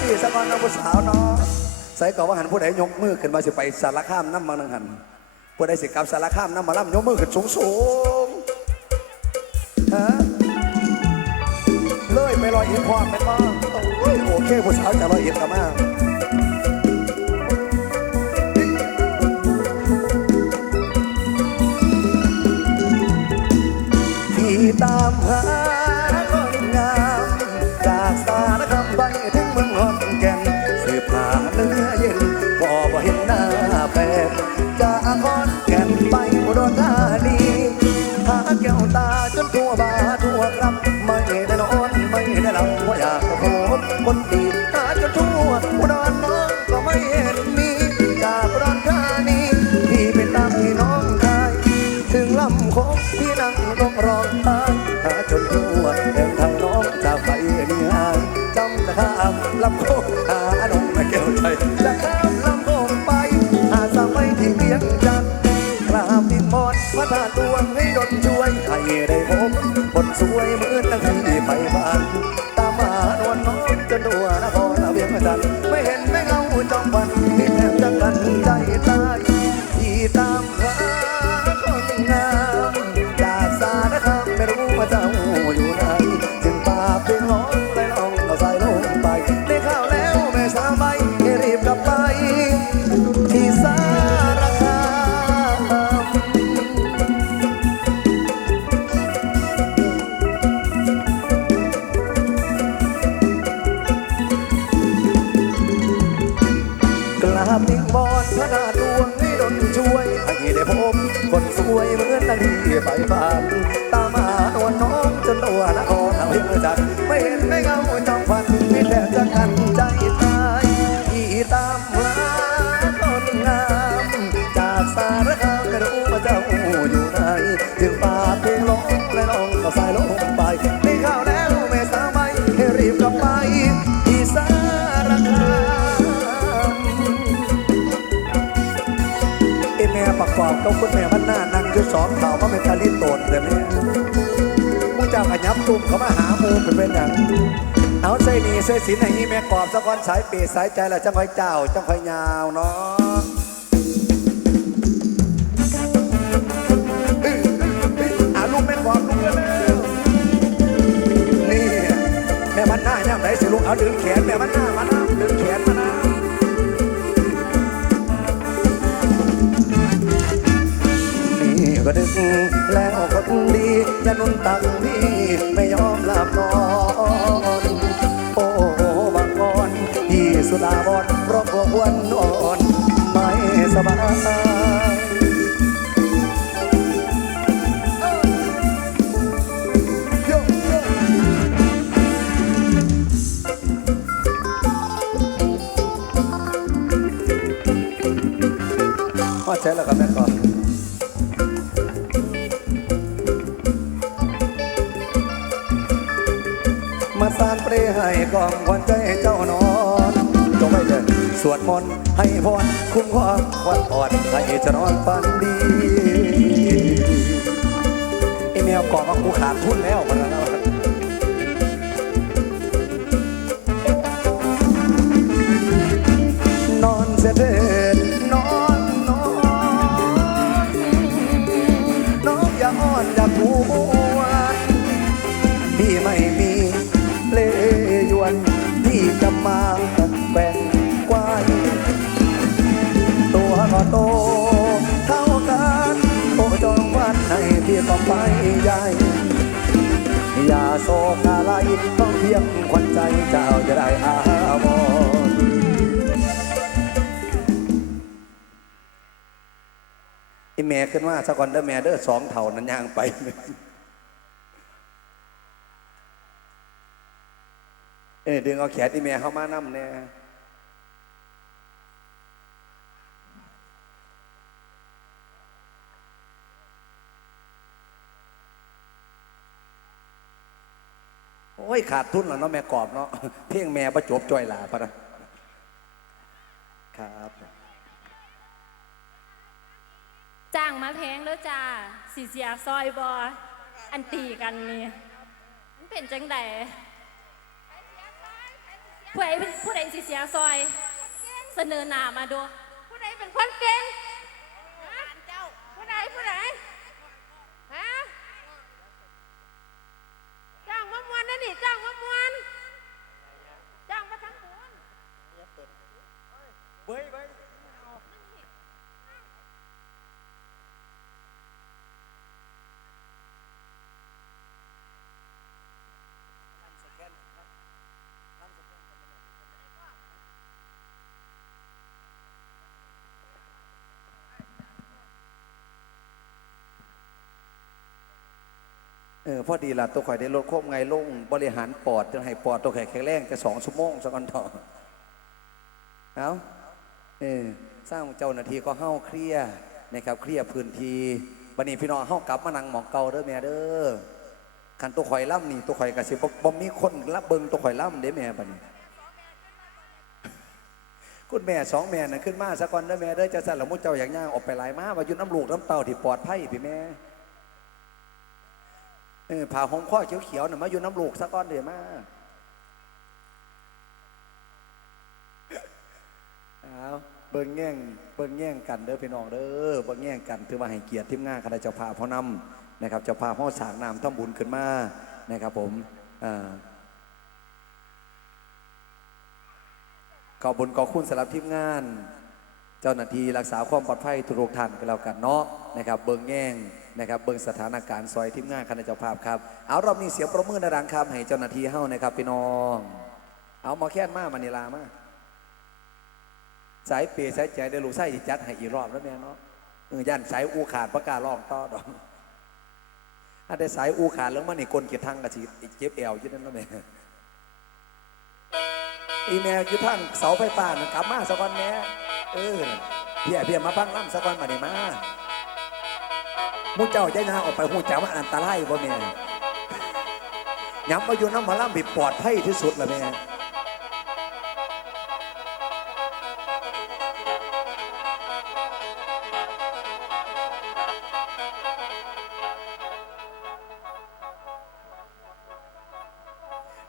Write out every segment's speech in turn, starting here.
สี่สกอนน้องผู้สาวเนาะใส่ก่อนว่าหันผู้ใดยกมือขึ้นมาสิไปสารคามน้ำมันังหันผู้ใดสิกลับสารคามน้ำมาล่ำยกมือขึ้นสูงสูงฮะเลยไปลอยเอ็ดความเป็นบ้างโอ้ยโอเคผู้สาวจะลอยเอ็ดกันมากที่ตามหาำโคงพี่นั่งร้องร้องไห้หาาบนิ่งบอนพระนาดวงนี่ดนช่วยให้ได้พบคนสวยเหมือนนางที่ไปบ้าน แม่ประกอบกับคุณแม่มันหน้านั่งอยู่สองเขาก็เป็นทาริโตนแต่แม่มูเจ้าขยับตุ่มเขามาหามูเป็นเป็นอย่างเอาใส่นีใส่สินให้อีแม่กรอบสักวันสายเปรสายใจแล้วจังคอยเจ้าจังคอยยาวเนาะอะลูกแม่กอบลูกเร็วๆนี่แม่มันหน้าย่ำไหนสิลูกเอาดึงแขนแม่มันหน้ามานะดึงแขนมานะนี่ ก็ดึกแล้วคนดีอย่านุนตังพี่ไม่ยอมหลับนอนโอ้บางอ่อนที่สุดาบอดเพราะกลัววันอ่อนไม่สบาย วดมนต์ให้พรคุ้มครองควันอ่อนให้จะนอนฝันดีไอแมวกอบว่ากูขาดทุนแล้วมันแล้วนะ ให้พี่ต้องไปใหญ่อย่าโศกอะไรต้องเพียงขวัญใจเจ้าจะได้อาวรณ์อีแม่ขึ้นว่าสกอนเดอร์แม่เดอร์สองเท่านั้นย่างไปเออดึงเอาแขนที่แม่เข้ามานั่มเนี่ย ยขาดทุนแล้วเนาะแม่กอบเนาะเพียงแม่ประจบจ่อยหลาปะนะครับจ้างมาแพงแล้วจ้าสีเสียซอยบออันตีกันนี่มันเป็นจังไดผู้ใดเป็นผู้ใดสิเสียซอย เสนอหน้ามาดูผู้ใดเป็นคนเก่งฮะผู้ใดผู้ใดฮะจ้างมาม วนนั่นนี่จ้างมามวนจ้างมาทั้งมวนเบ้ยเบ้ย เออพอดีละตัวข่อยได้ลดควบไงลงบริหารปอดจนให้ปอดตัวแข็งแข็งแรงจะสองชั่วโมงสักวันต่อเอาเออสร้างเจ้าหน้าที่ก็เฮ้าเคลียนะครับเคลียพื้นที่บันนี้พี่น้องเฮ้ากลับมานั่งหมองเก่าเด้อแม่เด้อคันตัวข่อยล่ำนี่ตัวข่อยกะสิบ่บ่มีคนรับเบิงตัวข่อยล่ำเด้แม่บัดนี้คุณแม่สองแม่น่ะขึ้นมาสักวันเด้อแม่เด้อจะสั่นละมุเจ้าอย่างย่างออกไปหลายมาว่ายู่น้ำลูกน้ำเต่าที่ปลอดภัยพี่แม่ ออผ่าหอมข้อเขียวๆหน่ะมาอยู่น้ำลูกสักก้อนเดี๋ยวมาเอาเบิ่งแง่งเบิ่งแง่งกันเด้อพี่น้องเด้อเบิ่งแง่งกันถือว่าให้เกียรติทีมงานคณะเจ้าภาพพ่อนำนะครับเจ้าภาพพ่อสร้างนามทำบุญขึ้นมานะครับผมอ่าขอบุญขอคุณสำหรับทีมงาน เจ้าหน้าที่รักษาความปลอดภัยทุกท่านกันแล้วกันเนาะนะครับ เบิ่งแง่ง นะครับเบิ่งสถานการณ์ซอยทีมงานคณะเจ้าภาพครับเอารอบนี้เสียงประมือดังครับให้เจ้าหน้าที่เฮ้านะครับพี่น้องเอามาแค้นมามานิลามาสายเปรย์สายใจได้ลูกไส้สิจัดให้อีกรอบแล้วแม่เนาะเออย่านสายอูขาดประกล้าลองต่อดอกถ้าได้สายอูขาดแล้วมันนี่กลเกียรทังกระสีเจ็บแอวยู่นั่นแล้วแม่อีแม่อยู่ทางเสาไฟฟ้านะกลับมาสักวันแม่เออเพี่ยเพี่ยมาพังล่ำสักวันมาเนี่มา มูเจ้าใจนาออกไปหูจ้าว่าอันตรายบ่แม่ย้ำมาอยู่น้ำมาล่ำบิปลอดภัยที่สุดละแม่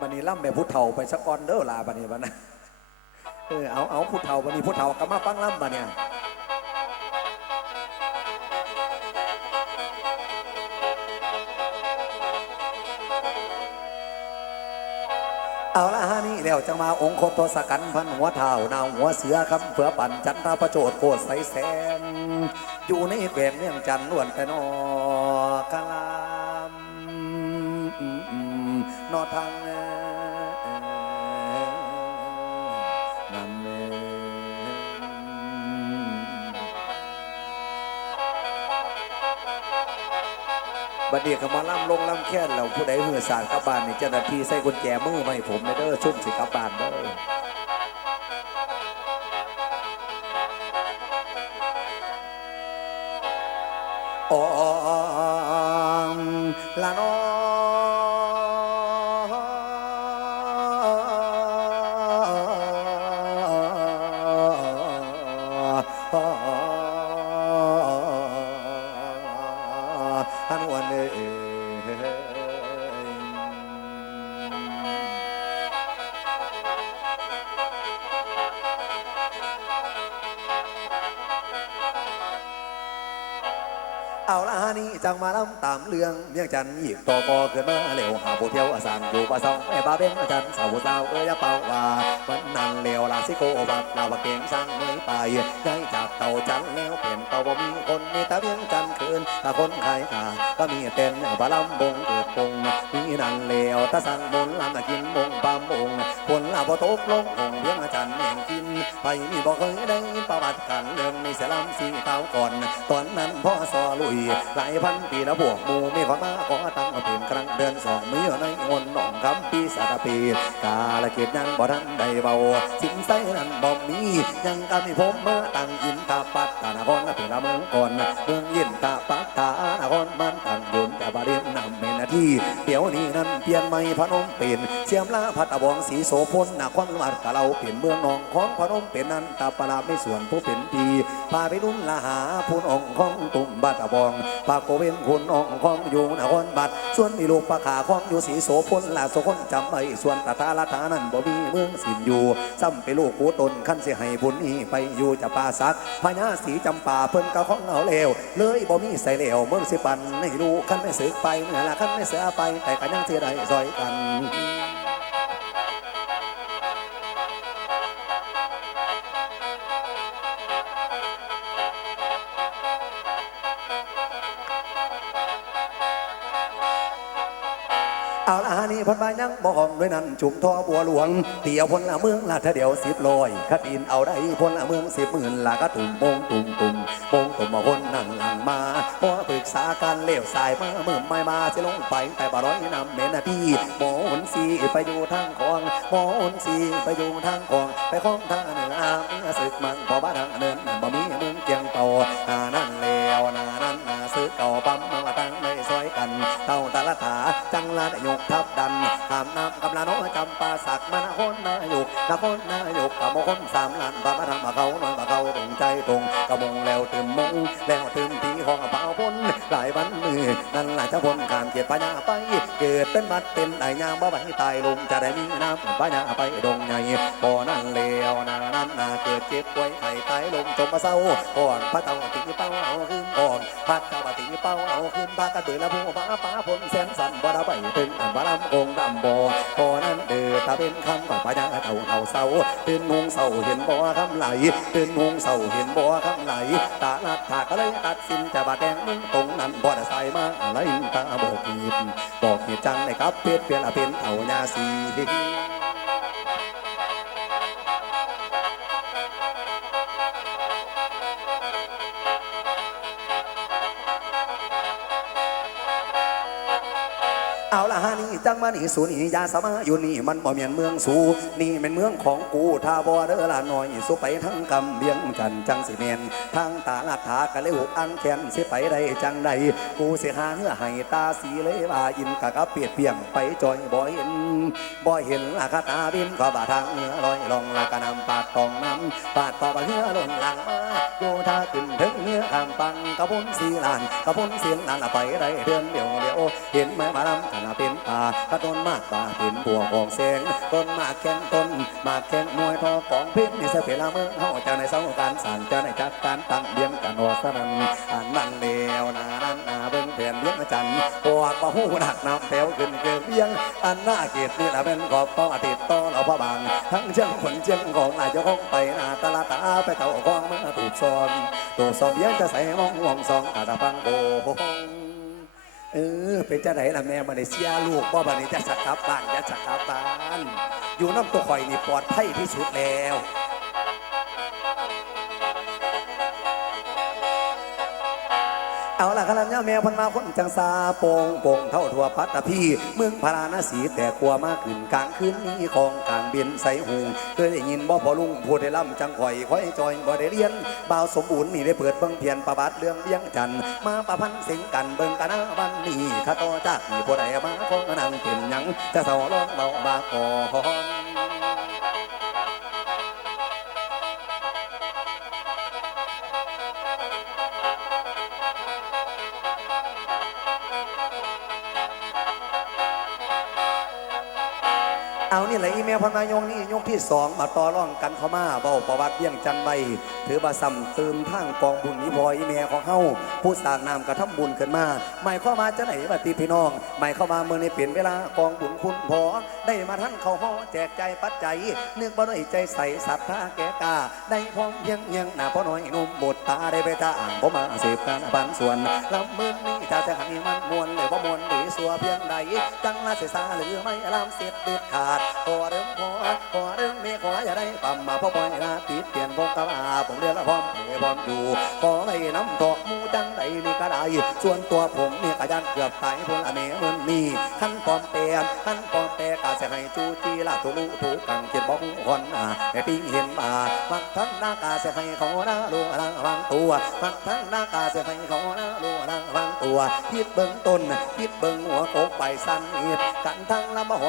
บันนี้ล่ำแม่ผู้เฒ่าไปสักก้อนเด้อลาบันนี้บันนะเออเอาเอาผู้เฒ่าบันนี้ผู้เฒ่าก็มาฟังล่ำบันเนี่ย เอาละฮะนี่แล้วจังมาองค์คตสกันพันหัวเท้านาหัวเสือคำเผื่อปั่นจันทราประโจดโคตรใสแสง อยู่ในแหวนเมืองจันทร์ล้วนแต่นอกะลามนอทาง บัดเดียกมาล่ำลงล่ำแค่นเราผู้ใดเหือสารกลับบ้านนี่เจ้าหน้าที่ใส่กุญแจมือมาให้ผมเด้อชุ่มสิกลับบ้านเด้ออองลานอ เอาละฮะนี่จังมาล้ำตามเรื่องเมียงจันทร์อีกต่อปอเกิดมาเร็วหาผู้เที่ยวอาสานอยู่ป่าซองแม่บาเบงอาจารย์สาวสาวเอ้ยเป่าว่าวันนั่นเร็วลาสิโกบัดลาวเก่งสร้างไม่ไปย้ายจากเต่าจันแล้วเปลี่ยนเต่าบ่มีคนมีตาเมียงจันคืนถ้าคนขายตาก็มีเต้นบาลำบงเกิดปงมี นั่นเร็วถ้าสั่งบนลำตะกินบงปามงผลลาบ่ตกลงองเพียงอาจารย์แม่งกิน ไปมีบ่เคยได้ประวัติกันเรื่องนี้เสียลำสีเต้าก่อน ตอนนั้นพ่อซอลุย หลายพันปีแล้วบวกมูไมีความาขอตั้งมาเป็นครั้งเดือนสองมือในงนหนองคำปีสารปีกาละเกียดยังบ่ทันได้เบาสินใสนั้นบ่มียังก็มีผมมาตั้งยินตาปัตตานครเป็นละเมืองก่อนเมืองยินตาปัตตานครมันตั้ง นำเมนาทีเดี๋ยวนี้นั้นเปลี่ยนใหม่พนมเป็นเสียมลาพัตะบองสีโสพลนครวัดกะเราเปลี่ยนเมืองนองของพนมเป็นนั้นตาปลาไม่ส่วนผู้เป็นดี พาไปนุ่นละหาพูนองของตุ่มบาตบองปากโกเวนคุณองของอยู่นครบัดส่วนมีลูกปลาขาของอยู่สีโสพลลาโสคนจำไว้ส่วนตาตาลาตานั้นบ่มีเมืองสินอยู่ซ้ำไปลูกกูตนขั้นเสิให้บุญนี้ไปอยู่จะปาสักพญาสีจำป่าเพิ่นก็ของเอาเลวเลยบ่มีใส่เลวเมืองสิปันให้ลูกขั้นไม่สึกไปเมื่อละขั้นไม่เสือไปแต่ก็ยังเสิได้ซอยกัน จุ่มทอบัวหลวง เตียวพลละเมืองละเธอเดียวสิบลอยขัดินเอาได้พลละเมืองสิบหมื่นละก็ตุ่มโปงตุ่มตุ่มโปงตุ่มมาคนนั่งหลังมาพอปรึกษากันเลี้ยวสายมาเมื่อไม่มาจะลงไปแต่บ่ร้อยนำเมนาทีหมอหนสีไปอยู่ทางของหมอหนสีไปอยู่ทางของไปของทางเหนืออาเมื่อศึกมันพอบ้านทางเนินบ่มีเมืองเจียงเต่านานั่นแล้วนานั่นนาซื้อเก่าปั๊มมาตั้งในซอยกันเต่าตาละถาจังลาดยกทับดัน หามน้ำกำลาโนจำปาสักมานาคนนายกนาคนนายกกะมคนสามล้านบามาทำมาเขานอนมาเขาตรงใจตรงกะมงแล้วตื่มมงแล้วตื่มทีห้องเป่าพ้นหลายวันมือนั่นหละเจ้าพนการเกียรติปัญญาไป เกิดเป็นบัดเป็นไดยามบ่ไหวตายลงจะได้มีน้ำปัญญาไปดงใหญ่บ่อนั่นเลวนานั้นนาเกิดเจ็บป่วยไข้ตายลงจมมาเศร้าก่อนพระเจ้าตีเป้าเอาขึ้นก่อนพระเจ้าตีเป้าเอาขึ้นพระกระตือละผู้ป้าป้าพลแสนสันบ่ได้ไปถึงอันบ่ลำองค์ดำบ่บ่อนั้นเดือตาเป็นคำกับปัญญาเต่าเต่าเศร้าตื่นงงเศร้าเห็นบ่คำไหลตื่นงงเศร้าเห็นบ่คำไหลตาลัดถากก็เลยตัดสินจะบาดแดงมึงตรงนั้นบ่ได้ใส่มาอะไรตาบอกขีดบอกขีดจังในกับเพชรเปลี่ยนเป็นเต่ายาสี มานี่สูนี่ยาสมาอยู่นี่มันบ่เมียนเมืองสูนี่เป็นเมืองของกูถ้าบ่เด้อละน้อยสุไปทั้งกำเบียงจันจังสิเมนทางตาลาดถากะเลยหุกอันแขนสิไปได้จังใดกูสิหาเหือให้ตาสีเลยว่าอินกะกะเปียดเปียงไปจอยบ่เห็นบ่เห็นละคาตาบินก็บ่าทางเหนือลอยลองละกะนำปาดตองน้ำปาดต่อบ่เหือลงหลังมาโยธาขึ้นถึงเหนือข้ามปังกะพุนสีลานกะพุนเสียงลานละไปได้เดือนเดียวเดียวเห็นไหมมาลำนาเป็นป่ากระต้นมากป่าเป็นบัวของแสงต้นมากแข้งต้นมากแข้งมวยทอของเพชรนี่เสเปลาเมืองเฮาจะในเสาการสั่งจะในจัดการตั้งเลี้ยงกันวสนันอันนั้นเลวนานั้นนาเบิ่งแผ่นเลี้ยงจันทร์ปวดปะหูหนักน้ำแถวขึ้นเกลี้ยงอันหน้าเกียรตินี่แหละเป็นขอบต่อติดต่อเราพระบาง ทั้งเชียงขนเชียงของนายเจ้าของไปหน้าตาลาตาไปเต่าของมาถูกซ้อมตัวซ้อมเบี้ยงจะใส่มองมองซองอาตาฟังโบง เออเป็นจ้าไหนล่ะแม่มาเลเซียลูกว่าบันนี้จะสักกลับบ้านจะสักกลับบ้าน อยู่น้ำตัวข่อยนี่ปลอดภัยที่สุดแล้ว เอาล่ะขนาดนี้แม่พันมาคนจังซาโปงโปงเท่าทั่วพัตตพีเมืองพาราณสีแต่กลัวมากขึ้นกลางคืนนี้ของกลางเบียนใสหูเคยได้ยินบ่พอลุงพูดได้ล่ำจังข่อยข่อยจอยบ่ได้เรียนบ่าวสมบูรณ์นี่ได้เปิดเบิ่งเพียนประบัดเรื่องเลี้ยงจันมาประพันธ์เสิงกันเบิ่งกันนะวันนี้ข้าต่อจากนี่ผู้ใดมาของนังเป็นหยังจะเศร้าร้องเบาบาก่อน เอานี่แหละอีเมลพนมายงนี่ยกที่สองมาต่อร่องกันเข้ามาเบาประวัติเบี้ยงจันใบถือว่าซ้ำเติมทางกองบุญนิพอยอีเมลของเฮาผู้สร้างนามกระทำบุญขึ้นมาหมายเข้ามาจะไหนบัตีพี่น้องหมายเข้ามาเมื่อในเปลี่ยนเวลากองบุญคุณพอได้มาท่านเขาห่อแจกใจปัจจัยนึกบ่ได้ใจใส่ศรัทธาแก่กาได้พร้อมเพียงเพียงหน้าพ่อน้อยนุ่มบทตาได้ไปตาอ่างผมมาเสพการบันส่วนลำมือนี้ถ้าจะให้มันมวนหรือบ่มวนหรือสัวเพียงใดจังละเสยสาหรือไม่ลำเสียดเด็ดขาดขอเริ่มขอขอเริ่มเมขออย่าได้ปั๊มมาพ่อปล่อยนาติดเปลี่ยนพกกะลาผมเรียนละพร้อมเพพร้อมอยู่ขอให้น้ำตอกมูจังใดนี่ก็ได้ส่วนตัวผมเนี่ยกะยันเกือบตายพลอเมมันมีขั้นปอมเตียนขั้นปอมเตกาเสียให้จูจีละทุลุทุกังเกียรบอกคนอะไอปีเห็นมามักทั้งหน้ากาเสียให้เขาหน้าลูกลังวางตัวมักทั้งหน้ากาเสียให้เขาหน้าลูกลังวางตัวคิดเบิ่งต้นคิดเบิ่งหัวโกกไปสั้นเอียดกันทั้งลำมห